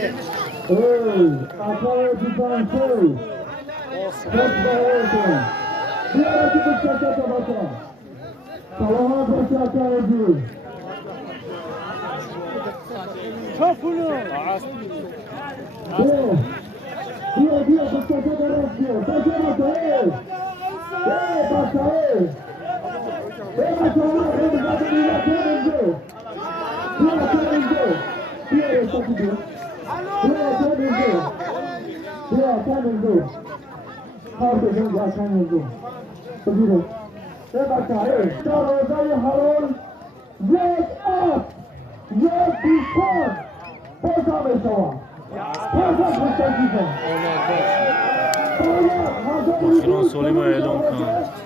Acaba de vencer. Diğer ekibin şirkete bakın. Salamat şirkete ediyor. Çapını. Diğer şirkete resmiyor. Peki bakın. Başka. Makron Solima e'lon qildi.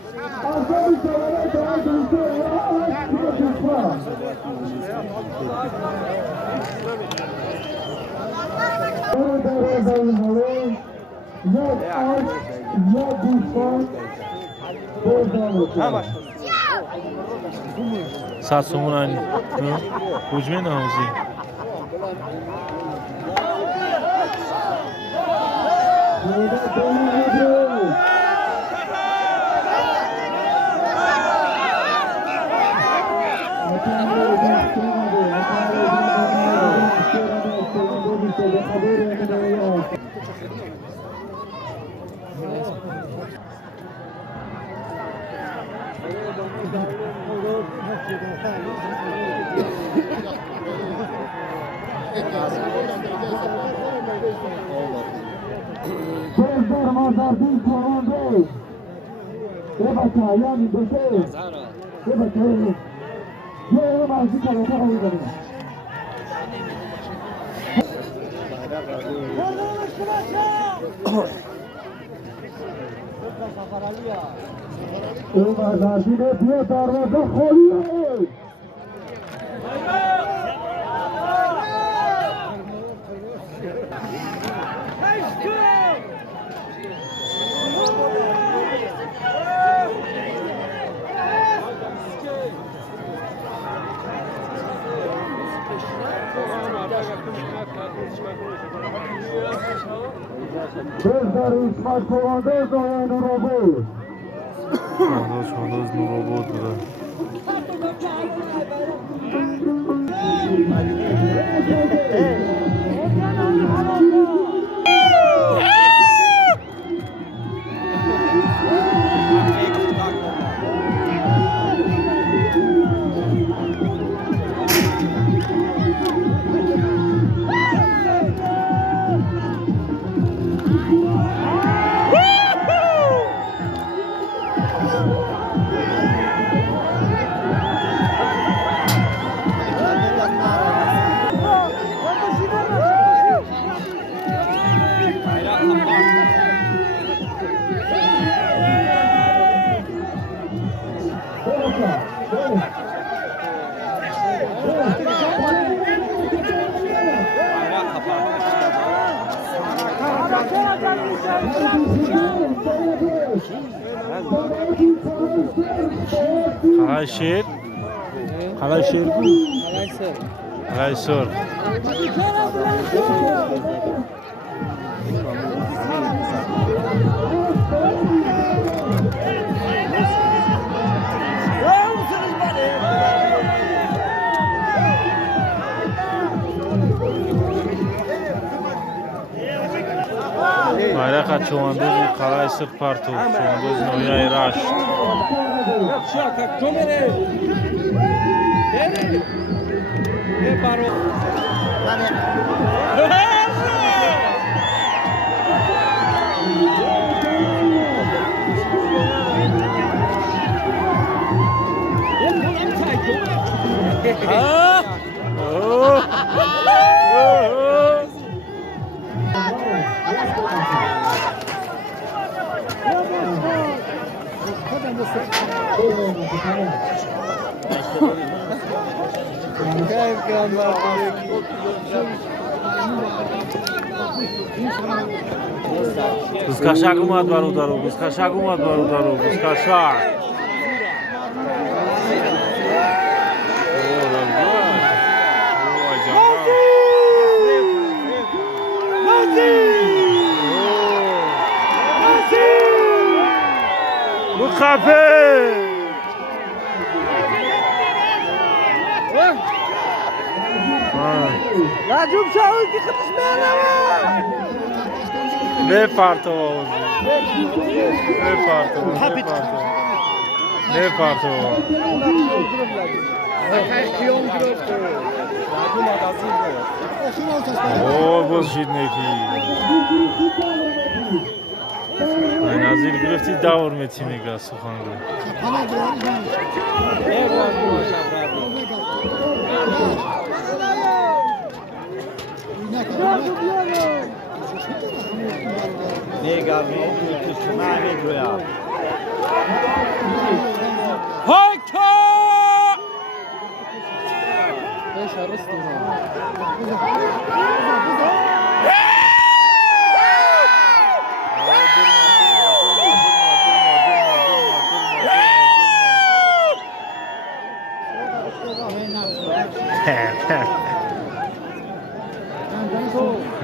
Saat so'mdan hujum navozi. Çağdaş Nurobod da. Kalaşır. Kalaşır bu. Kalaşır. Bayrak çuvandozı Kalaşır partu. Çuvandozun oyuna iraş. Как чомере? Бери. Не паро. Buzkaşak umad barudaru, buzkaşak umad barudaru, buzkaşak. خفه راجوب شاول که خودش میاره بپرتو آوازی بپرتو اوه باز شید نکی نظیر گرفتی دور میتی میگه سخن رو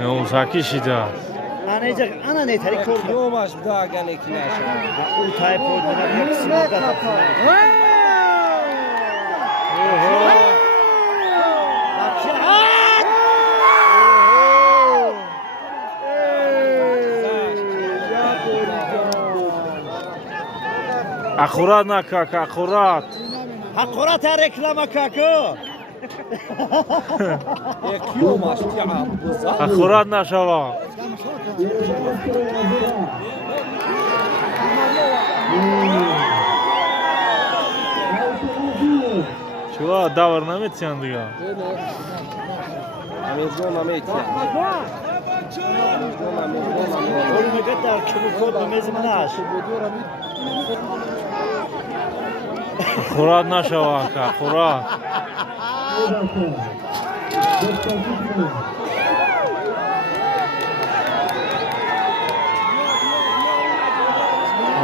اون ساکی شیده Ana ne tarik oldu. Yavaş bir daha gel ekine aşağı. Bu tayp olduğuna bir yakısını da tapsın. اخورات نکاک اخورات Hakurat reklama kakı. Yavaş ya bu اخورات نشوا چوا دور نمیتیان دیگه Ölüme kadar kimi kod memezimi naş. اخورات نشوا اخورات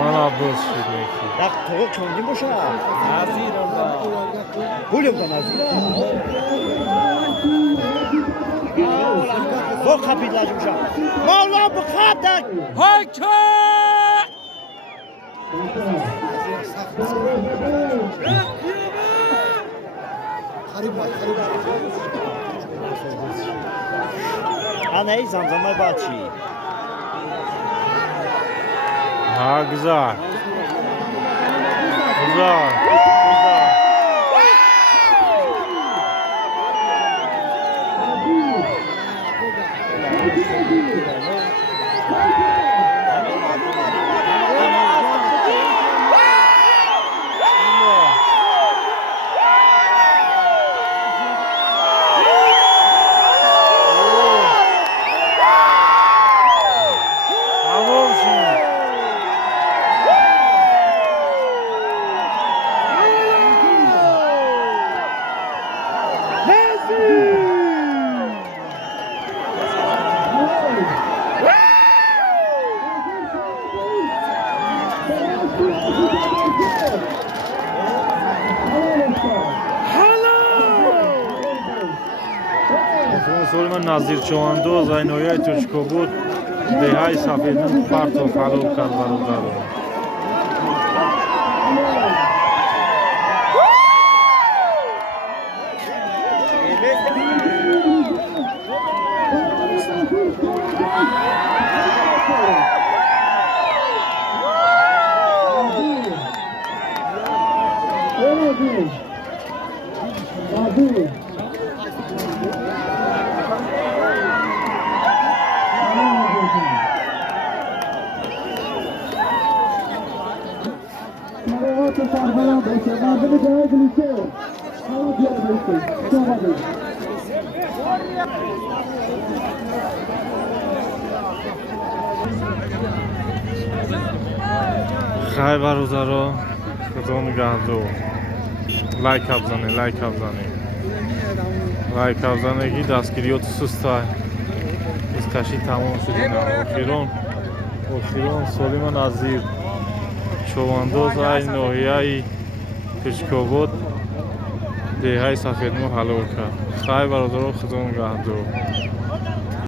آنا باز شد میکی Dak toğu köndü boşa. Nazir orada. Gülüm da nazir. Bu kapitlaşım şu an. Mevla bu kadar. Hayka! Anayı zamzamay bahçi. ها güzel güzel tamam şimdi سلیمان نظیر چواندوز اینویای ترچکو بود دههای سفیدن پرت و فلو کرد برادر خیلی برادرها خدا نگهدار لایک بزنید لایک بزنید که دستگیریات سستای دستکشی تمام شد اخیران سلیمان نظیر چواندوز این ناحیه ترچکوبود دههای سفیدمو حلال کرد خیلی برادرها خدا نگهدار